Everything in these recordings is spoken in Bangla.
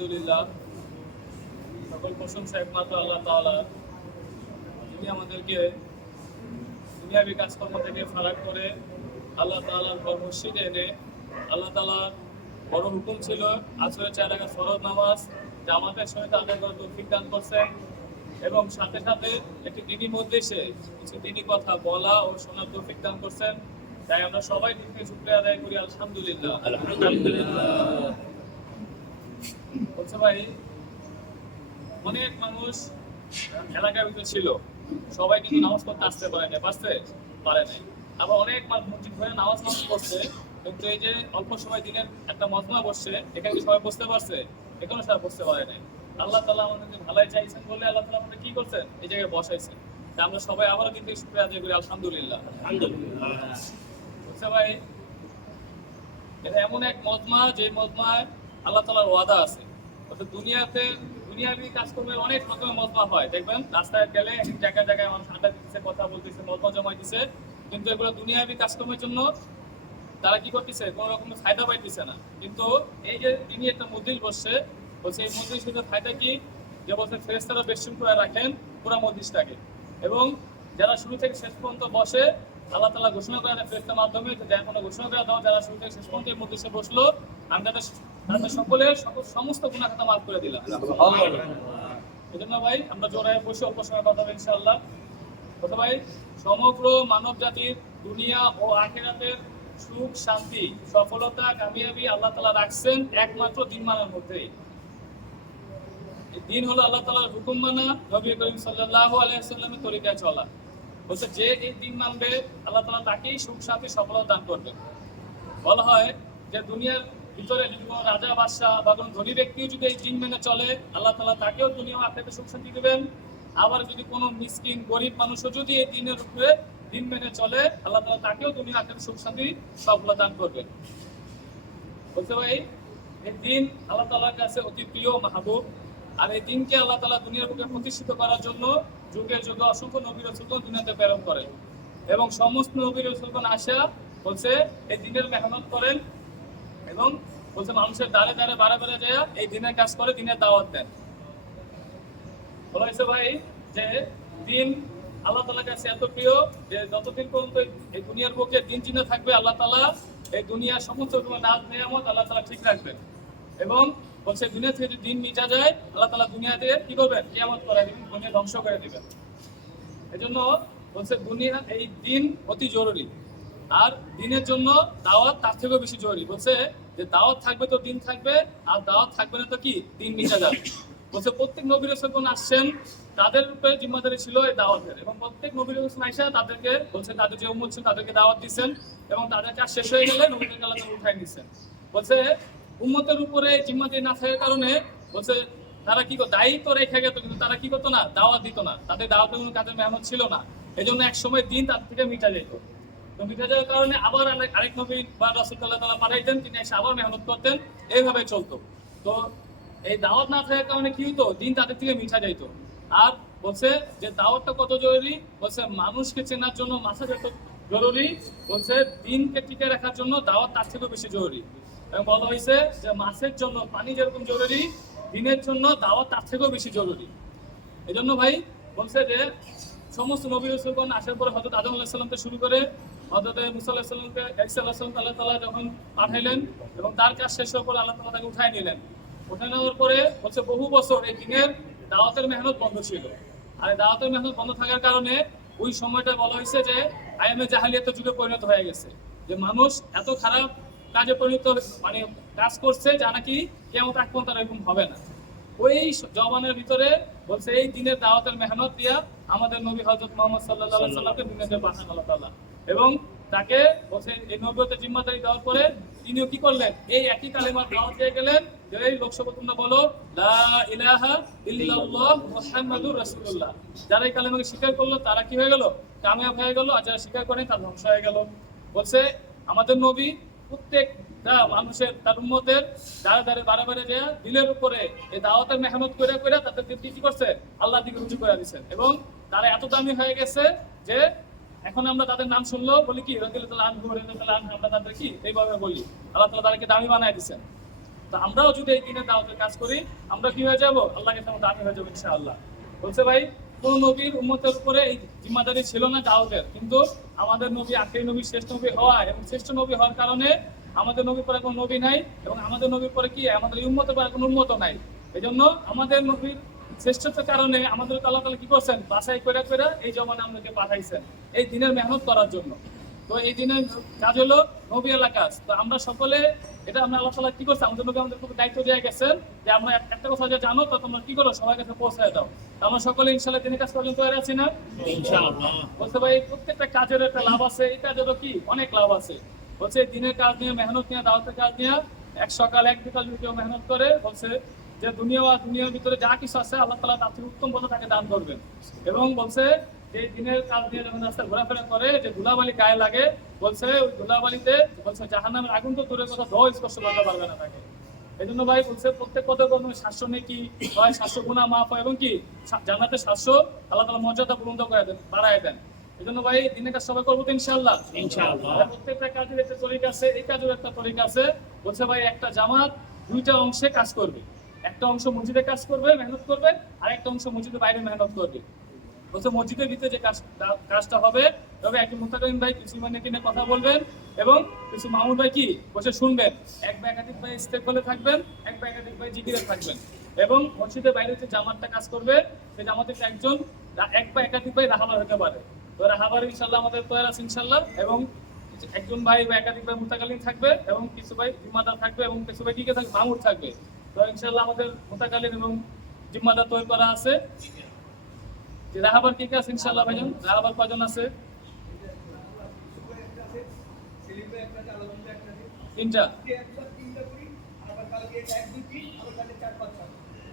আলহামদুলিল্লাহ, সকল প্রশংসা একমাত্র আল্লাহ তাআলা, যিনি আমাদেরকে দুনিয়াবী কাজকর্ম থেকে ফারাক করে আল্লাহ তাআলার ঘর মসজিদে এনে আল্লাহ তাআলার বড় হুকুম ছিল আসরের 4 রাকাত ফরজ নামাজ জামাতের সহিত আদায় করার তৌফিক দান করছেন এবং সাথে সাথে একটি দ্বীনি মজলিসে কিছু দ্বীনি কথা বলা ও শোনার তৌফিক দান করছেন। তাই আমরা সবাই দিনকে শুকরিয়া আদায় করি আলহামদুলিল্লাহ। বলছে ভাই, অনেক মানুষ এলাকার ভিতরে ছিল, সবাই কিন্তু নামাজ পড়তে আসতে পারে নাই। আবার অনেক মানুষ মসজিদ হয়ে নামাজ পড়ছে, কিন্তু এই যে অল্প সময় দিনের একটা মজমা বসছে, এখানে কি সবাই বসতে পারছে? এখনো সবাই বসতে পারে নাই। আল্লাহ তাআলা আমাদেরকে ভালোই চাইছেন বলে আল্লাহ তাআলা আমাদের কি করছেন, এই জায়গায় বসাইছেন। তা আমরা সবাই আবারও কিন্তু শুকরিয়া আদায় করি আলহামদুলিল্লাহ। বুঝছে ভাই, এটা এমন এক মজমা যে মজমায় আল্লাহ তাআলার ওয়াদা আছে। অর্থাৎ দুনিয়াবী কাজকর্মের অনেক রকমের মজমা হয়, দেখবেন রাস্তায় গেলে জায়গায় জায়গায় মানুষ আড্ডা দিতেছে, কথা বলতেছে, মজমা জমাইতেছে, কিন্তু এগুলো দুনিয়াবী কাজকর্মের জন্য তারা কি করতেছে, কোনো রকমের ফায়দা পাইতেছে না। কিন্তু এই যে তিনি একটা মজলিস বসছে, বলছে এই মজলিসের ফায়দা কি, যে বলছে ফেরেশতারা বেষ্টন করে রাখেন পুরো মজলিসটাকে, এবং যারা শুরু থেকে শেষ পর্যন্ত বসে আল্লাহ তাআলা ঘোষণা করে ফেরেশতার মাধ্যমে, কোনো ঘোষণা করে দাও যারা শুরু থেকে শেষ পর্যন্ত এই মজলিসে বসলো, আমি তাদের সকলের সমস্ত গুনাহ খাতা মাফ করে দিলাম। এজন্য ভাই আমরা জোড়ায় বসে অল্প সময় কথা বলবো ইনশাআল্লাহ। কথা ভাই, সমগ্র মানব জাতির দুনিয়া ও আখিরাতের সুখ শান্তি সফলতা কামিয়াবি আল্লাহ তাআলা রাখছেন একমাত্র দিন মানার মধ্যেই। এই দিন হলো আল্লাহ তাআলার হুকুম মানা, নবী করিম সাল্লাল্লাহু আলাইহি ওয়াসাল্লামের তরিকায় চলা। বলছে যে এই দিন মানবে আল্লাহ তাআলা তাকেই সুখ শান্তি সফলতা দান করবেন। বলা হয় যে দুনিয়ার ভিতরে যদি কোনো রাজা বাদশাহ বা কোনো ধনী ব্যক্তিও যদি এই দিন মেনে চলে আল্লাহ তাআলা তাকেও দুনিয়া আখিরাতে সুখ শান্তি দেবেন। আবার যদি কোনো মিসকিন গরিব মানুষও যদি এই দিনের উপরে দিন মেনে চলে আল্লাহ তাআলা তাকেও দুনিয়া আখিরাতে সুখ শান্তি সফলতা দান করবেন। বলতে ভাই, এই দিন আল্লাহ তাআলার কাছে অতি প্রিয় মাহবুব, আর এই দিনকে আল্লাহ তাআলা দুনিয়ার বুকে প্রতিষ্ঠিত করার জন্য যুগে যুগে অসংখ্য নবী রাসূলগণ দুনিয়াতে প্রেরণ করেন, এবং সমস্ত নবী রাসূলগণ আসা বলছে এই দিনের মেহনত করেন এবং বলছে মানুষের দ্বারে দ্বারে বারে বারে যায় এই দিনের কাজ করে, দিনের দাওয়াত দেন। বলা হয়েছে ভাই যে দিন আল্লাহ তাআলার কাছে এত প্রিয় যে যতদিন পর্যন্ত এই দুনিয়ার বুকে দিন চিহ্ন থাকবে আল্লাহ তাআলা এই দুনিয়ার সমস্ত নাজ নিয়ামত আল্লাহ তাআলা ঠিক রাখবেন, এবং বলছে দুনিয়া থেকে যদি দিন মিটা যায় আল্লাহ তাআলা দুনিয়াতে কি করবেন, কিয়ামত করে দিবেন, দুনিয়া ধ্বংস করে দিবেন। এজন্য বলছে দুনিয়া এই দিন অতি জরুরি, আর দিনের জন্য দাওয়াত তার থেকেও বেশি জরুরি। বলছে যে দাওয়াত থাকবে তো দিন থাকবে, আর দাওয়াত থাকবে না তো কি দিন মিটা যাবে। বলছে প্রত্যেক নবী রাসূলগণ আসছেন, তাদের উপরে জিম্মাদারি ছিল এই দাওয়াতের, এবং প্রত্যেক নবী রাসূল আইসা তাদেরকে বলছে তাদের যে উম্মত ছিল তাদেরকে দাওয়াত দিচ্ছেন, এবং তাদের কাজ শেষ হয়ে গেলে নবীদেরকে আল্লাহ তাআলা উঠাই নিচ্ছেন। বলছে উম্মতের উপরে জিম্মাদারি না থাকার কারণে বলছে তারা কি করতো, দায়িত্ব রেখে গেত, কিন্তু তারা কি করতো না, দাওয়াত দিত না, তাদের দাওয়াতের কোনো কাজের মেহনত ছিল না। এই জন্য এক সময় দিন তার থেকে মিটা যেত। তো মিটা যাওয়ার কারণে আবার আরেক নবী বা রাসূল আল্লাহ তাআলা পাঠাইতেন, তিনি এসে আবার মেহনত করতেন, এইভাবে চলতো। তো এই দাওয়াত না থাকার কারণে কি হতো, দিন তাদের থেকে মিঠা যাইতো। আর বলছে যে দাওয়াতটা কত জরুরি, বলছে মানুষকে চেনার জন্য মাথা যত জরুরি, বলছে দিনকে টিকে রাখার জন্য দাওয়াত তার থেকেও বেশি জরুরি। এবং বলা হয়েছে যে মাছের জন্য পানি যেরকম জরুরি, দিনের জন্য দাওয়াত তার থেকেও বেশি জরুরি। এই জন্য ভাই বলছে যে সমস্ত নবী রাসূলগণ আসার পরে হযরত আদম আলাইহিস সালাম থেকে শুরু করে হযরত মুসা আলাইহিস সালামকে ঈসা আলাইহিস সালাম আল্লাহ তাআলা যখন পাঠাইলেন এবং তার কাজ শেষ হওয়ার পরে আল্লাহ তাআলা তাকে উঠাই নিলেন। উঠাই নেওয়ার পরে বলছে বহু বছর এই দিনের দাওয়াতের মেহনত বন্ধ ছিল, আর দাওয়াতের মেহনত বন্ধ থাকার কারণে ওই সময়টা বলা হয়েছে যে আয়ামে জাহেলিয়াতের যুগে পরিণত হয়ে গেছে, যে মানুষ এত খারাপ কাজে পরিণত মানে কাজ করছে যা নাকি কিয়ামত আগ পর্যন্ত এরকম হবে না। ওই জবানের ভিতরে বলছে এই দিনের দাওয়াতের মেহনত দিয়া আমাদের নবী হযরত মুহাম্মদ সাল্লাল্লাহু আলাইহি ওয়াসাল্লামকে দুনিয়াতে পাঠান আল্লাহ তাআলা, এবং তাকে বলছে এই নবুয়তের জিম্মাদারি দেওয়ার পরে তিনিও কি করলেন, এই একই কালেমার দাওয়াত দিয়ে গেলেন যে এই লোকসভা তোমরা বলো লা ইলাহা ইল্লাল্লাহ মুহাম্মাদুর রাসূলুল্লাহ। যারা এই কালেমাকে স্বীকার করলো তারা কি হয়ে গেল, কামিয়াব হয়ে গেল, আর যারা স্বীকার করেনি তারা ধ্বংস হয়ে গেল। বলছে আমাদের নবী প্রত্যেকটা মানুষের তার উম্মতের দ্বারে দ্বারে বারে বারে যে দিলের উপরে এই দাওয়াতের মেহনত করে করে তাদেরকে কি করছে, আল্লাহর দিকে রুজু করে দিচ্ছেন, এবং তারা এত দামি হয়ে গেছে যে এখন আমরা তাদের নাম শুনলো বলি কি রাদিয়াল্লাহু আনহু রাদিয়াল্লাহু আনহু, আমরা তাদের কি এইভাবে বলি, আল্লাহ তাআলা তাদেরকে দামি বানায় দিচ্ছেন। তো আমরাও যদি এই দিনে দাওয়াতের কাজ করি, আমরা কি হয়ে যাব? আল্লাহকে সামনে দামি হয়ে যাবো ইনশাআল্লাহ। বলছে ভাই, কোন নবীর উম্মতের উপরে এই জিম্মাদারি ছিল না দাওয়াতের, কিন্তু আমাদের নবী আখেরি নবী, শ্রেষ্ঠ নবী হওয়া এবং শ্রেষ্ঠ নবী হওয়ার কারণে আমাদের নবীর পরে কোনো নবী নাই, এবং আমাদের নবীর পরে কি আমাদের এই উম্মতের পরে কোনো উম্মত নাই। এই জন্য আমাদের নবীর শ্রেষ্ঠতার কারণে আমাদের আল্লাহ তাআলা কি করছেন? বাছাই করে করে এই জমানে আমাদেরকে পাঠাইছেন এই দিনের মেহনত করার জন্য। তো এই দিনের কাজ হলো নবী আল্লাহ কাজ। তো আমরা সকলে এটা আমরা আল্লাহ তাআলা কি করছে, আমাদের নবী আমাদের খুব দায়িত্ব দিয়ে গেছেন যে আমরা একটা কথা যে জানো তো তোমরা কি করো, সবার কাছে পৌঁছায় দাও। তো আমরা সকলে ইনশাআল্লাহ দিনের কাজ পর্যন্ত তৈরি আছি না? ইনশাআল্লাহ। বলতে ভাই প্রত্যেকটা কাজের একটা লাভ আছে, এই কাজেরও কি অনেক লাভ আছে। বলছে দিনের কাজ নিয়ে মেহনত নিয়ে, দাওয়াতের কাজ নিয়ে এক সকাল এক বিকাল যদি কেউ মেহনত করে, বলছে যে দুনিয়ার ভিতরে যা কিছু আছে আল্লাহ তাআলা তার থেকে উত্তম পথে তাকে দান করবেন। এবং বলছে যে দিনের কাজ নিয়ে যখন রাস্তায় ঘোরাফেরা করে, যে ধুলাবালি গায়ে লাগে, বলছে ওই ধুলাবালিতে বলছে জাহান্নামের আগুন তো দূরের কথা, ধোঁয়া স্পর্শ করতে পারবে না তাকে। এই জন্য ভাই বলছে প্রত্যেক পদের জন্য 700 নেকি হয়, 700 গুনাহ মাফ হয়, এবং কি জান্নাতে 700 আল্লাহ তাআলা মর্যাদা বুলন্দ করে দেন, বাড়ায় দেন। এই জন্য ভাই দিনের কাজ সবাই করবো তো ইনশাআল্লাহ। ইনশাআল্লাহ। প্রত্যেকটা কাজের একটা তরিকা আছে, এই কাজের একটা তরিকা আছে। বলছে ভাই একটা জামাত দুইটা অংশে কাজ করবে, একটা অংশ মসজিদে কাজ করবে, মেহনত করবে, আর একটা অংশ মসজিদের বাইরে মেহনত করবে। বলছে মসজিদের ভিতরে যে কাজটা হবে, তবে একজন মুতাকাল্লিম ভাই কিছু মানে কিনে কথা বলবেন, এবং কিছু মামুন ভাই কি বসে শুনবেন। এক বা একাধিক ভাই স্টেপ বলে থাকবেন, এক বা একাধিক ভাই জিকিরে থাকবেন। এবং মসজিদের বাইরে যে জামাতটা কাজ করবে, সেই জামাতের একজন এক বা একাধিক ভাই রাহাবার হতে পারে। তো রাহাবার ইনশাআল্লাহ আমাদের তৈরি আছে ইনশাআল্লাহ। এবং একজন ভাই বা একাধিক ভাই মুতাকাল্লিম থাকবে, এবং কিছু ভাই জিম্মাদার থাকবে, এবং কিছু ভাই কি থাকবে, মামুর থাকবে। তো ইনশাআল্লাহ আমাদের মুতাকাল্লিম এবং জিম্মাদার তৈরি করা আছে। যে রাহাবার কি আছে ইনশাআল্লাহ ভাইজান? রাহাবার কয়জন আছে? তিনটা।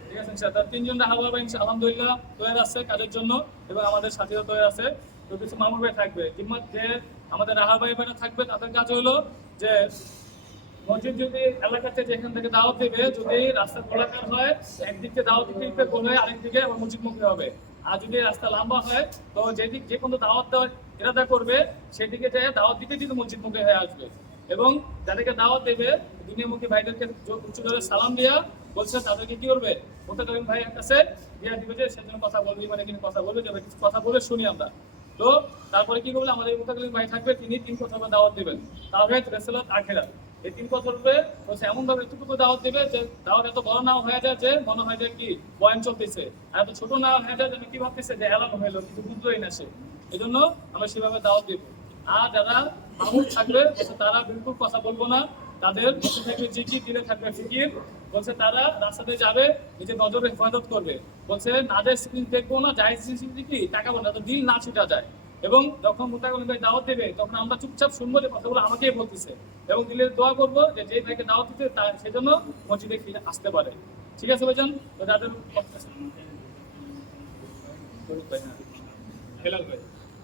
ঠিক আছে ইনশাআল্লাহ। তিনজন রাহাবার ভাই আলহামদুলিল্লাহ তৈরি আছে কাজের জন্য, এবং আমাদের সাথীরা তৈরি আছে। তো কিছু মামুর ভাই থাকবে। জিম্মাত যে আমাদের রাহার ভাই ভাইরা থাকবে, তাদের কাজ হলো যে মসজিদ যদি এলাকাতে যেখান থেকে দাওয়াত দেবে, যদি রাস্তা গোলাকার হয়, একদিক থেকে দাওয়াত দিতে গোল হয়ে আরেকদিকে আবার মসজিদমুখী হবে। আর যদি রাস্তা লম্বা হয়, তো যেদিক যে কোনো দাওয়াত দেওয়ার ইরাদা করবে, সেদিকে যায় দাওয়াত দিতে কিন্তু মসজিদমুখী হয়ে আসবে। এবং যাদেরকে দাওয়াত দেবে, দুনিয়ামুখী ভাইদেরকে উচ্চভাবে সালাম দিয়া বলছে তাদেরকে কি করবে, মুতাকাল্লিম ভাইয়ের কাছে দিয়া দিবে যে সেজন্য কথা বলবি, মানে কিন্তু কথা বলবে, যে কিছু কথা বলে শুনি আমরা। তো তারপরে কি করবে, আমাদের মুতাকাল্লিম ভাই থাকবে, তিনি 3 কথা দাওয়াত দিবেন। তাওহীদ, রিসালাত, আখিরাত, এই 3 কথা রূপে বলছে এমন ভাবে এতটুকু দাওয়াত দিবে যে দাওয়াত এত বড় না হয়ে যায় যে মনে হয় যে কি বয়ান চলতেছে, আর এত ছোট না হয়ে যায় যেন কি ভাবতেছে যে এলান হইলো, কিছু বুঝলোই না সে। এই জন্য আমরা সেভাবে দাওয়াত দিব। আর যারা মামুর থাকবে, বলছে তারা বিলকুল কথা বলবো না, তাদের বসে থাকবে জিকির, দিলে থাকবে ফিকির। বলছে তারা রাস্তাতে যাবে, নিজের নজরে হেফাজত করবে। বলছে নাজায়েজ জিনিস দেখবো না, জায়েজ জিনিস কি তাকাবো না, তো দিল না ছুটা যায়। এবং যখন মুতাকাল্লিম ভাই দাওয়াত দেবে, তখন আমরা চুপচাপ শুনবো যে কথাগুলো আমাকেই বলতেছে, এবং দিলের দোয়া করবো যে যে ভাইকে দাওয়াত দিতে তার সেজন্য মসজিদে ফিরে আসতে পারে। ঠিক আছে ভাইজান? তো যাদের হেলাল ভাই